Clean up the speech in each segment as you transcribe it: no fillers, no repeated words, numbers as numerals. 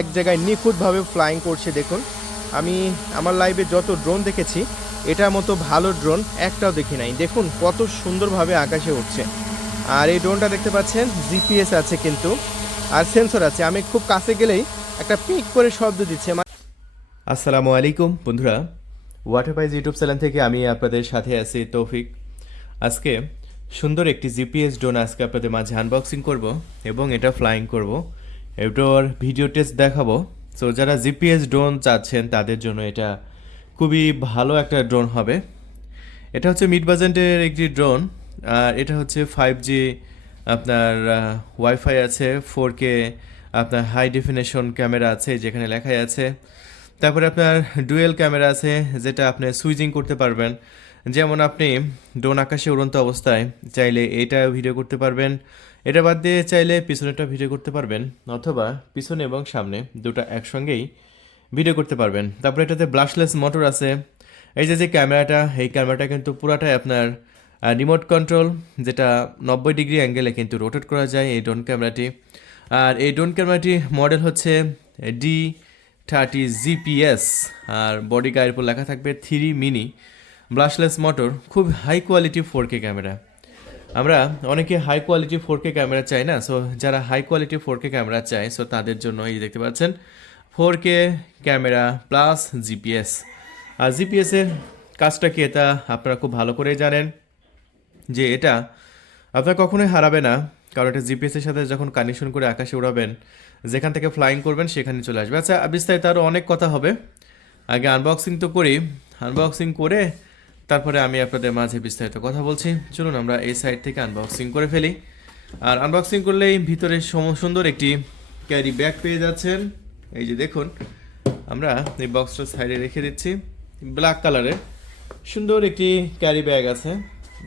এক জায়গায় নিখুঁতভাবে ফ্লাইং করছে। দেখুন, আমি আমার লাইভে যত ড্রোন দেখেছি এটার মতো ভালো ড্রোন একটাও দেখি নাই। দেখুন কত সুন্দরভাবে আকাশে উঠছে। আর এই ড্রোনটা দেখতে পাচ্ছেন জিপিএস আছে কিন্তু, আর সেন্সর আছে। আমি খুব কাছে গেলেই একটা পিক করে শব্দ দিচ্ছে। আসসালামু আলাইকুম বন্ধুরা, ওয়াটারপাইজ ইউটিউব চ্যানেল থেকে আমি আপনাদের সাথে আছি তৌফিক। আজকে সুন্দর একটি জিপিএস ড্রোন আজকে আপনাদের মাঝে আনবক্সিং করব এবং এটা ফ্লাইং করব, এটার ভিডিও টেস্ট দেখাবো। সো যারা জিপিএস ড্রোন চাচ্ছেন তাদের জন্য এটা খুবই ভালো একটা ড্রোন হবে। এটা হচ্ছে মিড বাজেটের একটি ড্রোন, আর এটা হচ্ছে 5G, আপনার ওয়াইফাই আছে, 4K, আপনার হাই ডেফিনেশন ক্যামেরা আছে যেখানে লেখাই আছে। তারপরে আপনার ডুয়েল ক্যামেরা আছে যেটা আপনি সুইচিং করতে পারবেন। যেমন আপনি ড্রোন আকাশে উড়ন্ত অবস্থায় চাইলে এটা ভিডিও করতে পারবেন, এটা বাদ দিয়ে চাইলে পিছনেরটা ভিডিও করতে পারবেন, অথবা পিছনে এবং সামনে দুটো একসঙ্গেই ভিডিও করতে পারবেন। তারপরে এটাতে ব্রাশলেস মোটর আছে। এই যে ক্যামেরাটা, এই ক্যামেরাটা কিন্তু পুরাটাই আপনার রিমোট কন্ট্রোল, যেটা 90 ডিগ্রি অ্যাঙ্গেলে কিন্তু রোটেট করা যায় এই ড্রোন ক্যামেরাটি। আর এই ড্রোন ক্যামেরাটি মডেল হচ্ছে D30 GPS, আর বডি গায়ের উপর লেখা থাকবে 3 মিনি ব্রাশলেস মোটর। খুব হাই কোয়ালিটি 4K ক্যামেরা। আমরা অনেকে হাই কোয়ালিটি 4K ক্যামেরা চাই না, সো যারা হাই কোয়ালিটি 4K ক্যামেরা চায় সো তাদের জন্য এই দেখতে পাচ্ছেন 4K ক্যামেরা প্লাস জিপিএস। আর জিপিএসের কাজটা কি এটা আপনারা খুব ভালো করে জানেন যে এটা আপনার কখনোই হারাবে না, কারণ এটা জিপিএসের সাথে যখন কানেকশন করে আকাশে উড়াবেন, যেখান থেকে ফ্লাইং করবেন সেখানে চলে আসবে। আচ্ছা, বিস্তারিত আরও অনেক কথা হবে, আগে আনবক্সিং তো করি। আনবক্সিং করে তারপরে আমি আপনাদের মাঝে বিস্তারিত কথা বলছি। চলুন আমরা এই সাইড থেকে আনবক্সিং করে ফেলি। আর আনবক্সিং করলেই ভিতরে সুন্দর একটি ক্যারি ব্যাগ পেয়ে যাচ্ছেন। এই যে দেখুন, আমরা এই বক্সটা সাইডে রেখে দিচ্ছি। ব্ল্যাক কালারের সুন্দর একটি ক্যারি ব্যাগ আছে।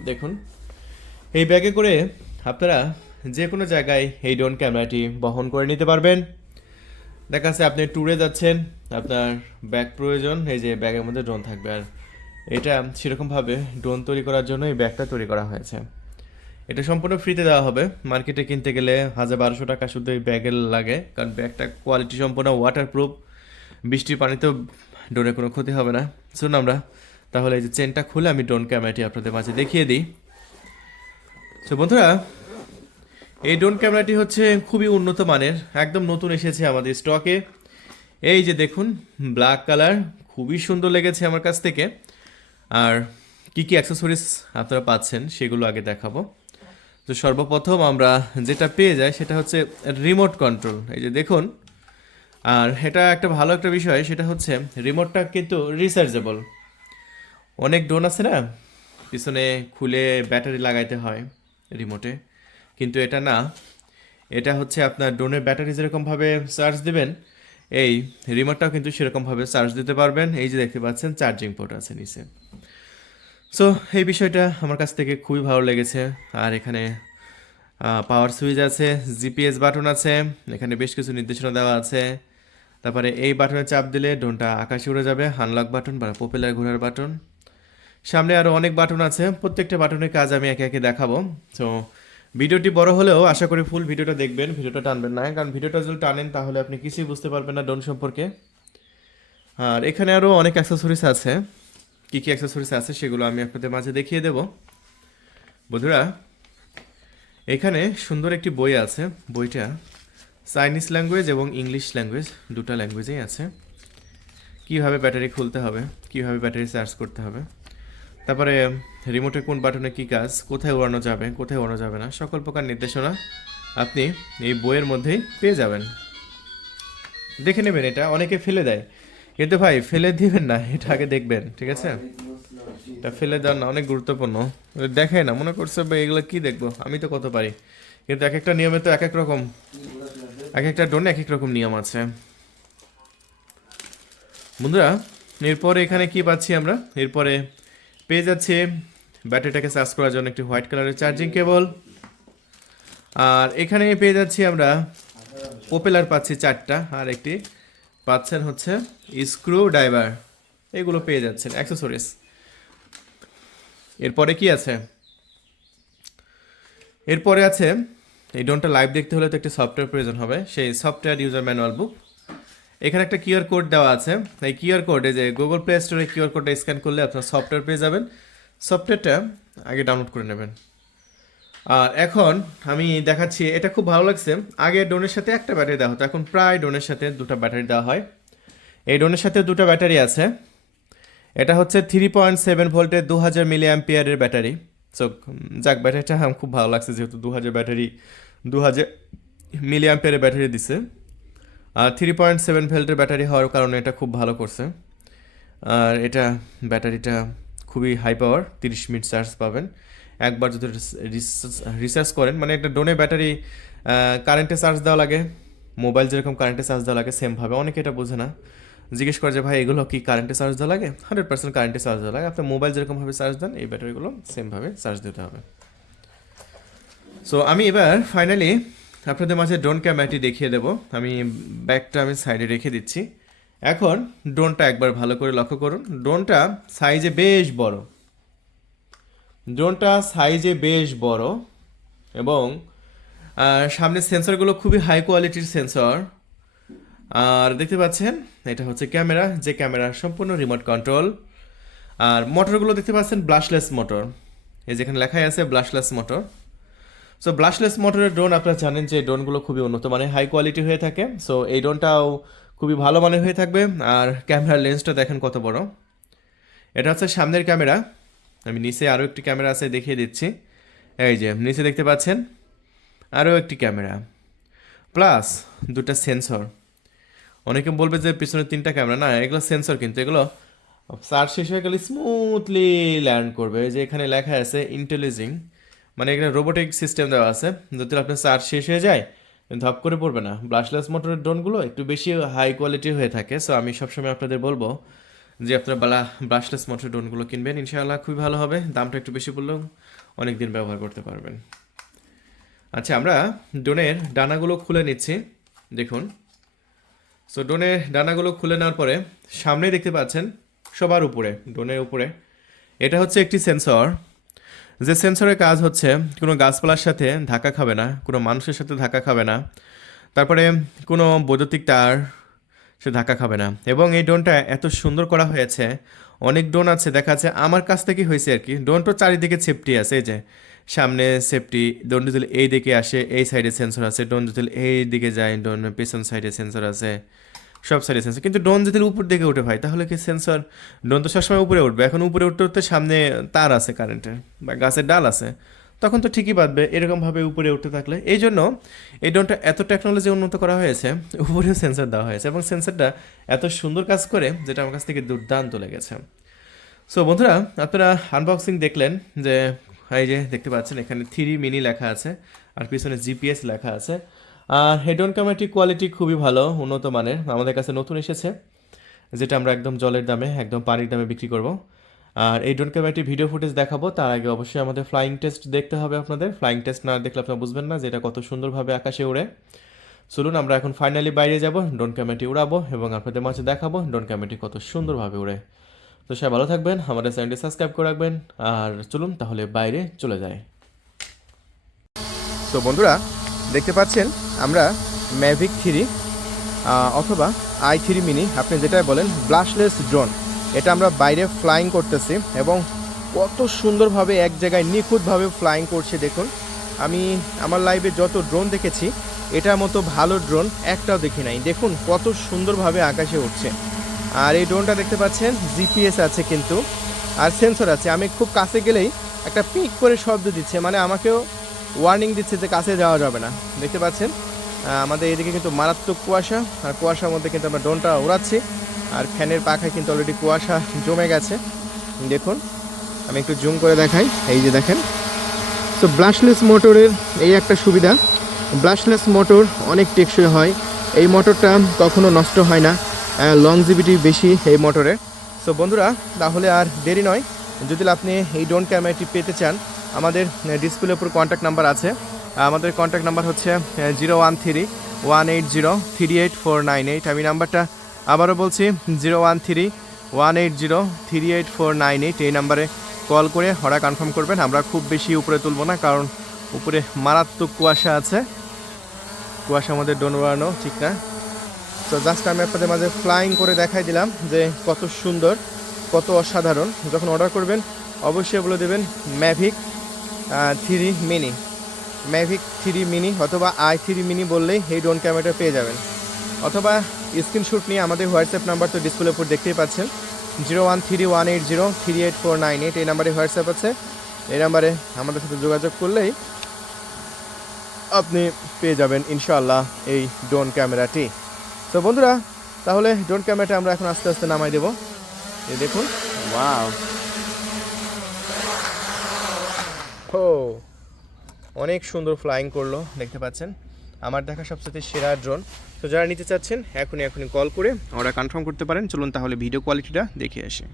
দেখুন, এই ব্যাগে করে আপনারা যে কোনো জায়গায় এই ড্রোন ক্যামেরাটি বহন করে নিতে পারবেন। দেখা যাচ্ছে আপনি ট্যুরে যাচ্ছেন, আপনার ব্যাগ প্রয়োজন, এই যে ব্যাগের মধ্যে ড্রোন থাকবে। আর এটা সেরকমভাবে ড্রোন তৈরি করার জন্য এই ব্যাগটা তৈরি করা হয়েছে। এটা সম্পূর্ণ ফ্রিতে দেওয়া হবে। মার্কেটে কিনতে গেলে 1000-1200 টাকা শুধু এই ব্যাগের লাগে, কারণ ব্যাগটা কোয়ালিটি সম্পূর্ণ ওয়াটারপ্রুফ, বৃষ্টির পানিতেও ড্রোনের কোনো ক্ষতি হবে না। শুনুন আমরা তাহলে এই যে চেনটা খুলে আমি ড্রোন ক্যামেরাটি আপনাদের মাঝে দেখিয়ে দিই। তো বন্ধুরা, এই ড্রোন ক্যামেরাটি হচ্ছে খুবই উন্নত মানের, একদম নতুন এসেছে আমাদের স্টকে। এই যে দেখুন, ব্ল্যাক কালার, খুবই সুন্দর লেগেছে আমার কাছ থেকে। আর কি কি অ্যাক্সেসরিজ আপনারা পাচ্ছেন সেগুলো আগে দেখাবো। তো সর্বপ্রথম আমরা যেটা পেয়ে যাই সেটা হচ্ছে রিমোট কন্ট্রোল। এই যে দেখুন, আর এটা একটা ভালো একটা বিষয়, সেটা হচ্ছে রিমোটটা কিন্তু রিচার্জেবল। অনেক ড্রোন আছে না, পিছনে খুলে ব্যাটারি লাগাইতে হয় রিমোটে, কিন্তু এটা না। এটা হচ্ছে আপনার ড্রোনের ব্যাটারি যেরকমভাবে চার্জ দেবেন, এই রিমোটটাও কিন্তু সেরকমভাবে চার্জ দিতে পারবেন। এই যে দেখতে পাচ্ছেন চার্জিং পোর্ট আছে নিচে। সো এই বিষয়টা আমার কাছ থেকে খুবই ভালো লেগেছে। আর এখানে পাওয়ার সুইচ আছে, জিপিএস বাটন আছে, এখানে বেশ কিছু নির্দেশনা দেওয়া আছে। তারপরে এই বাটনে চাপ দিলে ড্রোনটা আকাশে উড়ে যাবে, আনলক বাটন বা প্রপেলার ঘোরার বাটন। সামনে আরও অনেক বাটন আছে, প্রত্যেকটা বাটনের কাজ আমি একে একে দেখাবো। সো ভিডিওটি বড় হলেও আশা করি ফুল ভিডিওটা দেখবেন, ভিডিওটা টানবেন না, কারণ ভিডিওটা যদি টানেন তাহলে আপনি কিছুই বুঝতে পারবেন না ড্রোন সম্পর্কে। আর এখানে আরও অনেক অ্যাক্সেসরিজ আছে, কী কী অ্যাক্সেসরিজ আছে সেগুলো আমি আপনাদের মাঝে দেখিয়ে দেব। বন্ধুরা, এখানে সুন্দর একটি বই আছে, বইটা চাইনিজ ল্যাঙ্গুয়েজ এবং ইংলিশ ল্যাঙ্গুয়েজ, দুটো ল্যাঙ্গুয়েজেই আছে। কীভাবে ব্যাটারি খুলতে হবে, কীভাবে ব্যাটারি চার্জ করতে হবে, তারপরে রিমোটে কোন বাটনে কী কাজ, কোথায় ওড়ানো যাবে কোথায় ওড়ানো যাবে না, সকল প্রকার নির্দেশনা আপনি এই বইয়ের মধ্যেই পেয়ে যাবেন। দেখে নেবেন। এটা অনেকে ফেলে দেয়, কিন্তু ভাই ফেলে দিবেন না, এটা আগে দেখবেন, ঠিক আছে? এটা ফেলে দেওয়া না, অনেক গুরুত্বপূর্ণ। দেখে না, মনে করছে ভাই এগুলো কী দেখবো, আমি তো কত পারি, কিন্তু এক একটা নিয়মে তো এক এক রকম, এক একটা ড্রোনে এক এক রকম নিয়ম আছে। বন্ধুরা, এরপরে এখানে কি পাচ্ছি আমরা, এরপরে পেয়ে যাচ্ছে ব্যাটারিটাকে চার্জ করার জন্য একটি হোয়াইট কালারের চার্জিং কেবল। আর এখানে পেয়ে যাচ্ছি আমরা প্রপেলার পাচ্ছি 4টা, আর একটি পাচ্ছেন হচ্ছে স্ক্রু ড্রাইভার। এগুলো পেয়ে যাচ্ছেন অ্যাক্সেসরিজ। এরপরে কি আছে, এরপরে আছে এই ড্রোনটা লাইভ দেখতে হলে তো একটি সফটওয়্যার প্রয়োজন হবে, সেই সফটওয়্যার ইউজার ম্যানুয়াল বুক। এখানে একটা কিউআর কোড দেওয়া আছে। এই কিউআর কোডে যে গুগল প্লে স্টোরে কিউআর কোডটা স্ক্যান করলে আপনার সফটওয়্যার পেয়ে যাবেন। সফটওয়্যারটা আগে ডাউনলোড করে নেবেন। আর এখন আমি দেখাচ্ছি, এটা খুব ভালো লাগছে। আগে ড্রোনের সাথে একটা ব্যাটারি দেওয়া হতো, এখন প্রায় ড্রোনের সাথে দুটো ব্যাটারি দেওয়া হয়। এই ড্রোনের সাথে দুটো ব্যাটারি আছে। এটা হচ্ছে 3.7 ভোল্টের 2000 মিলি অ্যাম্পিয়ারের ব্যাটারি। সো যাক, ব্যাটারিটা আমার খুব ভালো লাগছে, যেহেতু 2000 মিলি অ্যাম্পিয়ারের ব্যাটারি দিছে। আর 3.7 ভোল্টের ব্যাটারি হওয়ার কারণে এটা খুব ভালো করছে। আর এটা ব্যাটারিটা খুবই হাই পাওয়ার, 30 মিনিট চার্জ পাবেন। একবার যদি রিচার্জ করেন, মানে একটা ড্রোনে ব্যাটারি কারেন্টে চার্জ দেওয়া লাগে, মোবাইল যেরকম কারেন্টে চার্জ দেওয়া লাগে সেমভাবে। অনেকে এটা বোঝে না, জিজ্ঞেস করে যে ভাই এগুলো কি কারেন্টে চার্জ দেওয়া লাগে? 100% কারেন্টে চার্জ দেওয়া লাগে। আপনার মোবাইল যেরকমভাবে চার্জ দেন এই ব্যাটারিগুলো সেমভাবে চার্জ দিতে হবে। সো আমি এবার ফাইনালি আপনাদের মাঝে ড্রোন ক্যামেরাটি দেখিয়ে দেবো। আমি ব্যাগটা সাইডে রেখে দিচ্ছি। এখন ড্রোনটা একবার ভালো করে লক্ষ্য করুন। ড্রোনটা সাইজে বেশ বড় এবং সামনের সেন্সরগুলো খুবই হাই কোয়ালিটির সেন্সর। আর দেখতে পাচ্ছেন এটা হচ্ছে ক্যামেরা, যে ক্যামেরা সম্পূর্ণ রিমোট কন্ট্রোল। আর মোটরগুলো দেখতে পাচ্ছেন ব্রাশলেস মোটর, এই যেখানে লেখাই আছে ব্রাশলেস মোটর। সো ব্রাশলেস মোটরের ড্রোন আপনারা জানেন যে ড্রোনগুলো খুবই উন্নত মানের, হাই কোয়ালিটি হয়ে থাকে। সো এই ড্রোনটাও খুবই ভালো মানের হয়ে থাকবে। আর ক্যামেরার লেন্সটা দেখেন কত বড়। এটা হচ্ছে সামনের ক্যামেরা। আমি নিচে আরও একটি ক্যামেরা আছে, দেখিয়ে দিচ্ছি। এই যে নিচে দেখতে পাচ্ছেন আরও একটি ক্যামেরা, প্লাস দুটা সেন্সর। অনেকে বলবে যে পিছনে 3টা ক্যামেরা, না এগুলো সেন্সর, কিন্তু এগুলো চার্জ শেষ হয়ে গেলে স্মুথলি ল্যান্ড করবে। যে এখানে লেখা আছে ইন্টেলিজিং, মানে এখানে রোবোটিক সিস্টেম দেওয়া আছে। যদি আপনার চার্জ শেষ হয়ে যায় ধপ করে পড়বে না। ব্রাশলেস মোটরের ড্রোনগুলো একটু বেশি হাই কোয়ালিটি হয়ে থাকে। সো আমি সবসময় আপনাদের বলবো যে আপনারা ব্রাশলেস মোটরের ড্রোনগুলো কিনবেন, ইনশাআল্লাহ খুবই ভালো হবে। দামটা একটু বেশি পড়লেও অনেক দিন ব্যবহার করতে পারবেন। আচ্ছা, আমরা ড্রোনের ডানাগুলো খুলে নিচ্ছি। দেখুন, সো ড্রোনের ডানাগুলো খুলে নেওয়ার পরে সামনে দেখতে পাচ্ছেন সবার উপরে, ড্রোনের উপরে এটা হচ্ছে একটি সেন্সর। যে সেন্সরের কাজ হচ্ছে কোনো গাছপালার সাথে ধাক্কা খাবে না, কোনো মানুষের সাথে ধাক্কা খাবে না, তারপরে কোনো বৈদ্যুতিক তার সে ধাক্কা খাবে না। এবং এই ড্রোনটা এত সুন্দর করা হয়েছে। অনেক ড্রোন আছে দেখা যাচ্ছে আমার কাছ থেকে হয়েছে আর কি, ড্রোনটা চারিদিকে সেফটি আছে। এই যে সামনে সেফটি, ড্রোন যদি এই দিকে আসে এই সাইডে সেন্সর আছে, ড্রোন যদি এই দিকে যায় ড্রোনের পেছন সাইডে সেন্সর আছে, সব সাইডে সেন্সর। কিন্তু ড্রোন যদি উপর দিকে উঠে ভাই, তাহলে কি সেন্সর, ড্রোন তো সবসময় উপরে উঠবে। এখন উপরে উঠতে উঠতে সামনে তার আছে কারেন্টের বা গাছের ডাল আছে, তখন তো ঠিকই বাঁধবে এরকমভাবে উপরে উঠতে থাকলে। এই জন্য এই ড্রোনটা এত টেকনোলজি উন্নত করা হয়েছে, উপরেও সেন্সর দেওয়া হয়েছে এবং সেন্সরটা এত সুন্দর কাজ করে, যেটা আমার কাছ থেকে দুর্দান্ত লেগেছে। সো বন্ধুরা, আপনারা আনবক্সিং দেখলেন যে এই যে দেখতে পাচ্ছেন এখানে 3 মিনি লেখা আছে আর পিছনে জিপিএস লেখা আছে। আর এই ড্রোন ক্যামেরাটির কোয়ালিটি খুবই ভালো, উন্নত মানের। আমাদের কাছে নতুন এসেছে, যেটা আমরা একদম জলের দামে, একদম পানির দামে বিক্রি করব। আর এই ড্রোন ক্যামেরাটি ভিডিও ফুটেজ দেখাবো, তার আগে অবশ্যই আমাদের ফ্লাইং টেস্ট দেখতে হবে আপনাদের। ফ্লাইং টেস্ট না দেখলে আপনারা বুঝবেন না যে এটা কত সুন্দরভাবে আকাশে উড়ে। চলুন আমরা এখন ফাইনালি বাইরে যাব, ড্রোন ক্যামেরাটি উড়াবো এবং আপনাদের মাঝে দেখাবো ড্রোন ক্যামেরাটি কত সুন্দরভাবে উড়ে। তো সবাই ভালো থাকবেন, আমাদের চ্যানেলটি সাবস্ক্রাইব করে রাখবেন। আর চলুন তাহলে বাইরে চলে যাই। তো বন্ধুরা, দেখতে পাচ্ছেন আমরা ম্যাভিক 3 অথবা i3 মিনি, আপনি যেটাই বলেন, ব্রাশলেস ড্রোন, এটা আমরা বাইরে ফ্লাইং করতেছি এবং কত সুন্দরভাবে এক জায়গায় নিখুঁতভাবে ফ্লাইং করছে। দেখুন, আমি আমার লাইভে যত ড্রোন দেখেছি এটার মতো ভালো ড্রোন একটাও দেখি নাই। দেখুন কত সুন্দরভাবে আকাশে উঠছে। আর এই ড্রোনটা দেখতে পাচ্ছেন জিপিএস আছে কিন্তু, আর সেন্সর আছে। আমি খুব কাছে গেলেই একটা পিক করে শব্দ দিচ্ছে, মানে আমাকেও ওয়ার্নিং দিচ্ছে যে কাছে যাওয়া যাবে না। দেখতে পাচ্ছেন আমাদের এদিকে কিন্তু মারাত্মক কুয়াশা, আর কুয়াশার মধ্যে কিন্তু আমরা ড্রোনটা উড়াচ্ছি। আর ফ্যানের পাখায় কিন্তু অলরেডি কুয়াশা জমে গেছে। দেখুন, আমি একটু জুম করে দেখাই, এই যে দেখেন। তো ব্রাশলেস মোটরের এই একটা সুবিধা, ব্রাশলেস মোটর অনেক টেকসই হয়। এই মোটরটা কখনো নষ্ট হয় না, লংজিভিটি বেশি এই মোটরে। সো বন্ধুরা, তাহলে আর দেরি নয়, যদি আপনি এই ড্রোন ক্যামেরাটি পেতে চান, আমাদের ডিসপ্লের উপর কন্ট্যাক্ট নাম্বার আছে। আমাদের কন্ট্যাক্ট নাম্বার হচ্ছে 013-180-38498। আমি নাম্বারটা আবারও বলছি, 013-180-38498। এই নাম্বারে কল করে অর্ডার কনফার্ম করবেন। আমরা খুব বেশি উপরে তুলব না, কারণ উপরে মারাত্মক কুয়াশা আছে, কুয়াশার মধ্যে ড্রোন উড়ানো ঠিক না। তো জাস্ট আমি আপনাদের মাঝে ফ্লাইং করে দেখাই দিলাম যে কত সুন্দর, কত অসাধারণ। যখন অর্ডার করবেন অবশ্যই বলে দেবেন ম্যাভিক 3 মিনি, ম্যাভিক 3 মিনি অথবা i3 মিনি বললেই এই ড্রোন ক্যামেরাটা পেয়ে যাবেন। অথবা স্ক্রিনশট নিয়ে আমাদের হোয়াটসঅ্যাপ নাম্বার তো ডিসপ্লের উপর দেখতেই পাচ্ছেন, 0131803848, এই নাম্বারে হোয়াটসঅ্যাপ আছে। এই নাম্বারে আমাদের সাথে যোগাযোগ করলেই আপনি পেয়ে যাবেন ইনশাআল্লাহ এই ড্রোন ক্যামেরাটি। তো বন্ধুরা, তাহলে ড্রোন ক্যামেরাটা আমরা এখন আস্তে আস্তে নামাই দেব। এই দেখুন, ওয়াও, ও অনেক সুন্দর ফ্লাইং করলো, দেখতে পাচ্ছেন। আমার দেখা সবচেয়ে সেরা ড্রোন। তো যারা নিতে চাচ্ছেন এখনই কল করে ওরা কনফার্ম করতে পারেন। চলুন তাহলে ভিডিও কোয়ালিটিটা দেখে আসি।